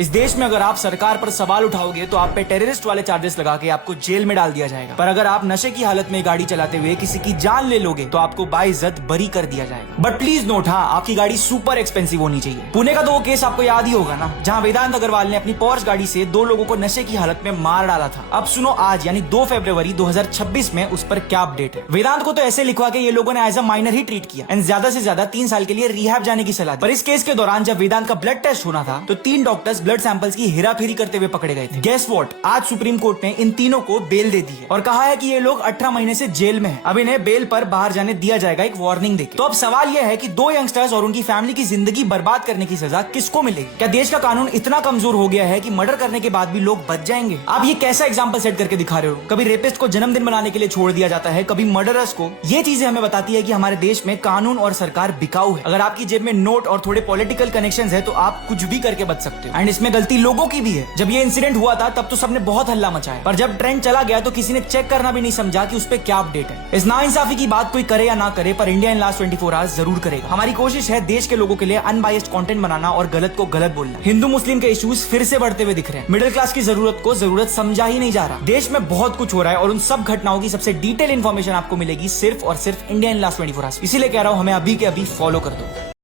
इस देश में अगर आप सरकार पर सवाल उठाओगे तो आप पे टेररिस्ट वाले चार्जेस लगा के आपको जेल में डाल दिया जाएगा। पर अगर आप नशे की हालत में गाड़ी चलाते हुए किसी की जान ले लोगे तो आपको बाइज्जत बरी कर दिया जाएगा। बट प्लीज नोट, हाँ, आपकी गाड़ी सुपर एक्सपेंसिव होनी चाहिए। पुणे का तो वो केस आपको याद ही होगा ना, जहाँ वेदांत अग्रवाल ने अपनी पोर्श गाड़ी से 2 लोगों को नशे की हालत में मार डाला था। अब सुनो, आज यानी 2 फरवरी 2026 में उस पर क्या अपडेट है। वेदांत को तो ऐसे लिखवा के ये लोगों ने as a minor he treat किया एंड ज्यादा से ज्यादा 3 साल के लिए रिहैब जाने की सलाह दी। पर इस केस के दौरान जब वेदांत का ब्लड टेस्ट होना था तो 3 डॉक्टर्स ब्लड सैंपल्स की हेराफेरी करते हुए पकड़े गए थे। गेस व्हाट, आज सुप्रीम कोर्ट ने इन तीनों को बेल दे दी है और कहा है कि ये लोग 18 महीने से जेल में हैं। अब इन्हें बेल पर बाहर जाने दिया जाएगा एक वार्निंग देके। तो अब सवाल यह है कि 2 यंगस्टर्स और उनकी फैमिली की जिंदगी बर्बाद करने की सजा किसको मिलेगी? क्या देश का कानून इतना कमजोर हो गया है कि मर्डर करने के बाद भी लोग बच जाएंगे? आप ये कैसा एग्जाम्पल सेट करके दिखा रहे हो? कभी रेपिस्ट को जन्मदिन मनाने के लिए छोड़ दिया जाता है, कभी मर्डरर्स को। ये चीजें हमें बताती है कि हमारे देश में कानून और सरकार बिकाऊ है। अगर आपकी जेब में नोट और थोड़े पॉलिटिकल कनेक्शंस है तो आप कुछ भी करके बच सकते हो। एंड इसमें गलती लोगों की भी है। जब ये इंसिडेंट हुआ था तब तो सबने बहुत हल्ला मचाया, पर जब ट्रेंड चला गया तो किसी ने चेक करना भी नहीं समझा कि उस पे क्या अपडेट है। इस नाइंसाफी की बात कोई करे या ना करे, पर इंडिया इन लास्ट 24 आवर्स जरूर करेगा। हमारी कोशिश है देश के लोगों के लिए अनबायस्ड कंटेंट बनाना और गलत को गलत बोलना। हिंदू मुस्लिम के इश्यूज फिर से बढ़ते हुए दिख रहे हैं। मिडिल क्लास की जरूरत को जरूरत समझा ही नहीं जा रहा। देश में बहुत कुछ हो रहा है और उन सब घटनाओं की सबसे डिटेल इंफॉर्मेशन आपको मिलेगी सिर्फ और सिर्फ इंडिया इन लास्ट 24 आवर्स। इसीलिए कह रहा हूं, हमें अभी के अभी फॉलो कर दो।